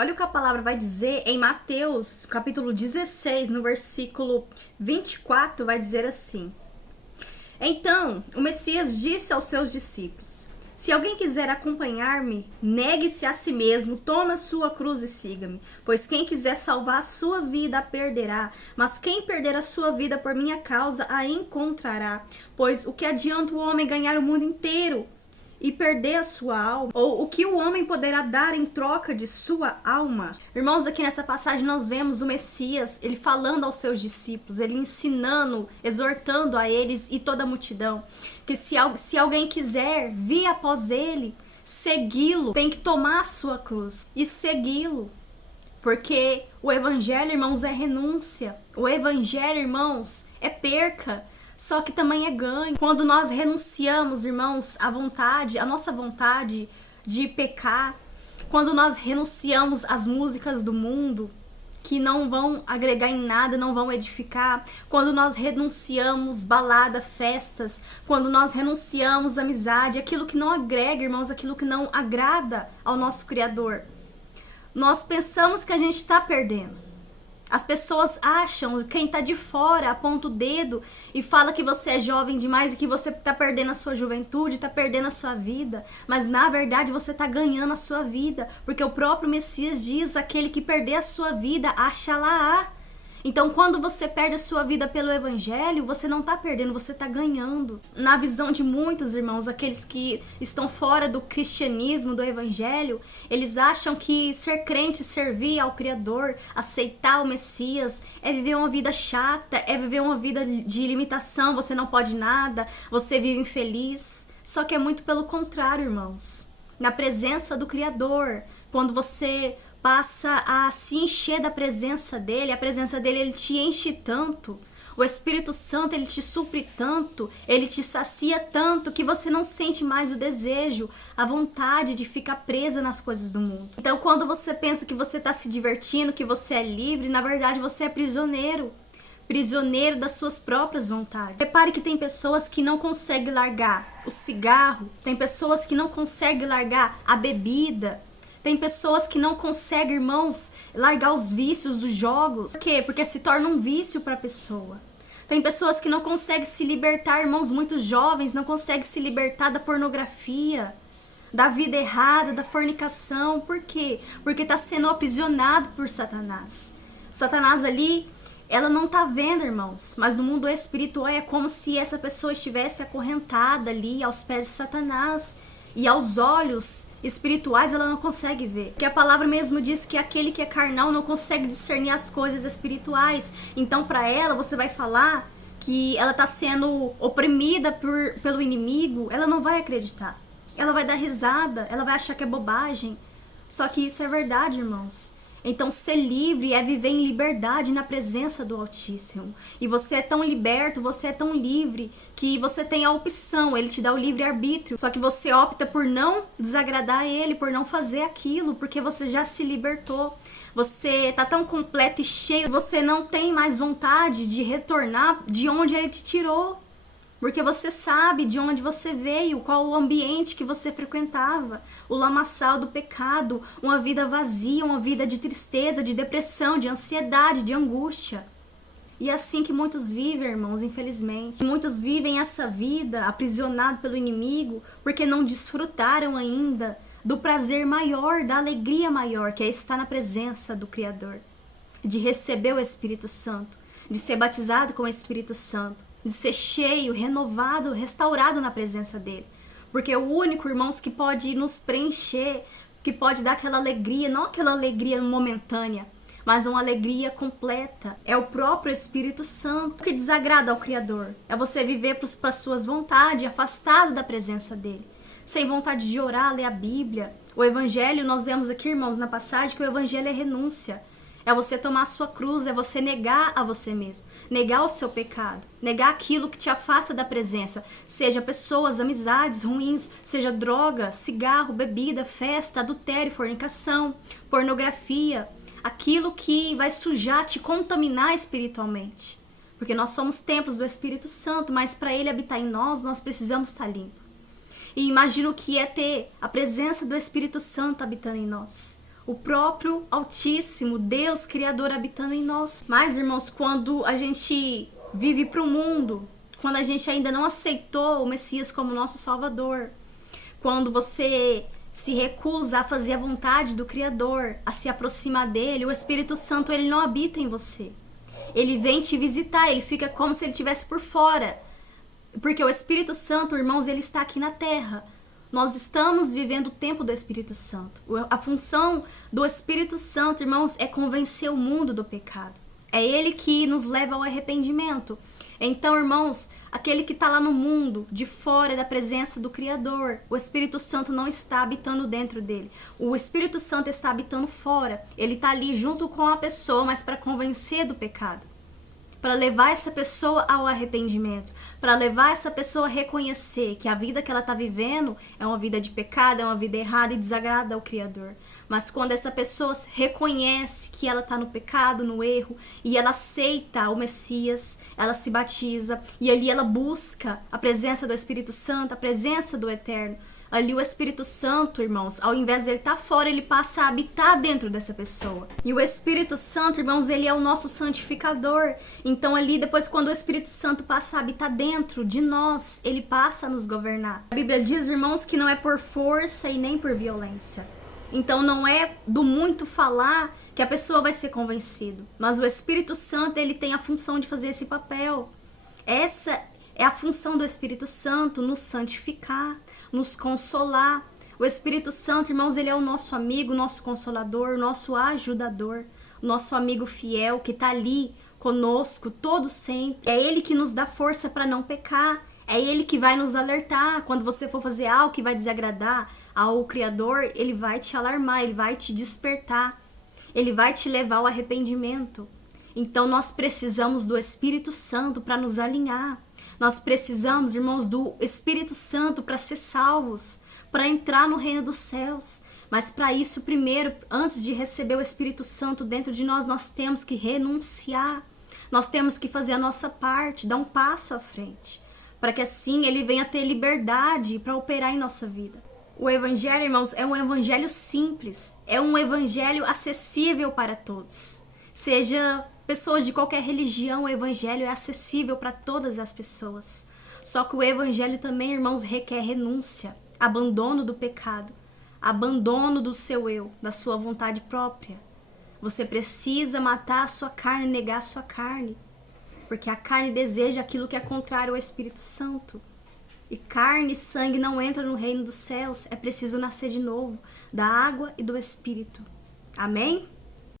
Olha o que a palavra vai dizer em Mateus, capítulo 16, no versículo 24, vai dizer assim: Então, o Messias disse aos seus discípulos: Se alguém quiser acompanhar-me, negue-se a si mesmo, tome a sua cruz e siga-me. Pois quem quiser salvar a sua vida a perderá, mas quem perder a sua vida por minha causa a encontrará. Pois o que adianta o homem ganhar o mundo inteiro e perder a sua alma? Ou o que o homem poderá dar em troca de sua alma? Irmãos, aqui nessa passagem nós vemos o Messias, ele falando aos seus discípulos, ele ensinando, exortando a eles e toda a multidão, que se alguém quiser vir após ele, segui-lo, tem que tomar a sua cruz e segui-lo. Porque o evangelho, irmãos, é renúncia. O evangelho, irmãos, é perca. Só que também é ganho. Quando nós renunciamos, irmãos, à vontade, a nossa vontade de pecar, quando nós renunciamos às músicas do mundo, que não vão agregar em nada, não vão edificar, quando nós renunciamos balada, festas, quando nós renunciamos amizade, aquilo que não agrega, irmãos, aquilo que não agrada ao nosso Criador, nós pensamos que a gente está perdendo. As pessoas acham, quem tá de fora aponta o dedo e fala que você é jovem demais e que você tá perdendo a sua juventude, tá perdendo a sua vida. Mas na verdade você tá ganhando a sua vida, porque o próprio Messias diz: aquele que perder a sua vida, acha-la-á. Então quando você perde a sua vida pelo evangelho, você não tá perdendo, você tá ganhando. Na visão de muitos irmãos, aqueles que estão fora do cristianismo, do evangelho, eles acham que ser crente, servir ao Criador, aceitar o Messias, é viver uma vida chata, é viver uma vida de limitação, você não pode nada, você vive infeliz. Só que é muito pelo contrário, irmãos. Na presença do Criador, quando você passa a se encher da presença dele, a presença dele, ele te enche tanto, o Espírito Santo, ele te supre tanto, ele te sacia tanto, que você não sente mais o desejo, a vontade de ficar presa nas coisas do mundo. Então quando você pensa que você está se divertindo, que você é livre, na verdade você é prisioneiro das suas próprias vontades. Repare que tem pessoas que não conseguem largar o cigarro, tem pessoas que não conseguem largar a bebida, tem pessoas que não conseguem, irmãos, largar os vícios dos jogos. Por quê? Porque se torna um vício para a pessoa. Tem pessoas que não conseguem se libertar, irmãos, muito jovens, não conseguem se libertar da pornografia, da vida errada, da fornicação. Por quê? Porque está sendo aprisionado por Satanás. Satanás ali, ela não está vendo, irmãos, mas no mundo espiritual é como se essa pessoa estivesse acorrentada ali aos pés de Satanás. E aos olhos espirituais ela não consegue ver. Porque a palavra mesmo diz que aquele que é carnal não consegue discernir as coisas espirituais. Então para ela, você vai falar que ela está sendo oprimida pelo inimigo, ela não vai acreditar. Ela vai dar risada, ela vai achar que é bobagem. Só que isso é verdade, irmãos. Então ser livre é viver em liberdade na presença do Altíssimo. E você é tão liberto, você é tão livre, que você tem a opção, ele te dá o livre-arbítrio. Só que você opta por não desagradar a ele, por não fazer aquilo, porque você já se libertou. Você tá tão completo e cheio, você não tem mais vontade de retornar de onde ele te tirou. Porque você sabe de onde você veio, qual o ambiente que você frequentava, o lamaçal do pecado, uma vida vazia, uma vida de tristeza, de depressão, de ansiedade, de angústia. E é assim que muitos vivem, irmãos, infelizmente. Muitos vivem essa vida aprisionados pelo inimigo porque não desfrutaram ainda do prazer maior, da alegria maior, que é estar na presença do Criador, de receber o Espírito Santo, de ser batizado com o Espírito Santo, de ser cheio, renovado, restaurado na presença dele. Porque é o único, irmãos, que pode nos preencher, que pode dar aquela alegria, não aquela alegria momentânea, mas uma alegria completa. É o próprio Espírito Santo. O que desagrada ao Criador é você viver para suas vontades, afastado da presença dele, sem vontade de orar, ler a Bíblia. O Evangelho, nós vemos aqui, irmãos, na passagem, que o Evangelho é renúncia. É você tomar a sua cruz, é você negar a você mesmo, negar o seu pecado, negar aquilo que te afasta da presença, seja pessoas, amizades ruins, seja droga, cigarro, bebida, festa, adultério, fornicação, pornografia, aquilo que vai sujar, te contaminar espiritualmente. Porque nós somos templos do Espírito Santo, mas para ele habitar em nós, nós precisamos estar limpos. E imagino o que é ter a presença do Espírito Santo habitando em nós. o próprio Altíssimo, Deus Criador habitando em nós. Mas, irmãos, quando a gente vive para o mundo, quando a gente ainda não aceitou o Messias como nosso Salvador, quando você se recusa a fazer a vontade do Criador, a se aproximar dele, o Espírito Santo, ele não habita em você. Ele vem te visitar, ele fica como se ele estivesse por fora. Porque o Espírito Santo, irmãos, ele está aqui na terra. Nós estamos vivendo o tempo do Espírito Santo. A função do Espírito Santo, irmãos, é convencer o mundo do pecado. É ele que nos leva ao arrependimento. Então, irmãos, aquele que está lá no mundo, de fora da presença do Criador, o Espírito Santo não está habitando dentro dele. O Espírito Santo está habitando fora. Ele está ali junto com a pessoa, mas para convencer do pecado. Para levar essa pessoa ao arrependimento, para levar essa pessoa a reconhecer que a vida que ela está vivendo é uma vida de pecado, é uma vida errada e desagrada ao Criador. Mas quando essa pessoa reconhece que ela está no pecado, no erro, e ela aceita o Messias, ela se batiza, e ali ela busca a presença do Espírito Santo, a presença do Eterno. Ali o Espírito Santo, irmãos, ao invés dele estar fora, ele passa a habitar dentro dessa pessoa. E o Espírito Santo, irmãos, ele é o nosso santificador. Então ali, depois, quando o Espírito Santo passa a habitar dentro de nós, ele passa a nos governar. A Bíblia diz, irmãos, que não é por força e nem por violência. Então não é do muito falar que a pessoa vai ser convencida. Mas o Espírito Santo, ele tem a função de fazer esse papel. Essa é a função do Espírito Santo, nos santificar, nos consolar. O Espírito Santo, irmãos, ele é o nosso amigo, nosso consolador, nosso ajudador, nosso amigo fiel que está ali conosco todo sempre. É ele que nos dá força para não pecar. É ele que vai nos alertar. Quando você for fazer algo que vai desagradar ao Criador, ele vai te alarmar, ele vai te despertar. Ele vai te levar ao arrependimento. Então nós precisamos do Espírito Santo para nos alinhar. Nós precisamos, irmãos, do Espírito Santo para ser salvos, para entrar no reino dos céus. Mas para isso, primeiro, antes de receber o Espírito Santo dentro de nós, nós temos que renunciar. Nós temos que fazer a nossa parte, dar um passo à frente, para que assim ele venha ter liberdade para operar em nossa vida. O Evangelho, irmãos, é um Evangelho simples, é um Evangelho acessível para todos. Seja pessoas de qualquer religião, o Evangelho é acessível para todas as pessoas. Só que o Evangelho também, irmãos, requer renúncia, abandono do pecado, abandono do seu eu, da sua vontade própria. Você precisa matar a sua carne, negar a sua carne, porque a carne deseja aquilo que é contrário ao Espírito Santo. E carne e sangue não entram no reino dos céus, é preciso nascer de novo, da água e do Espírito. Amém?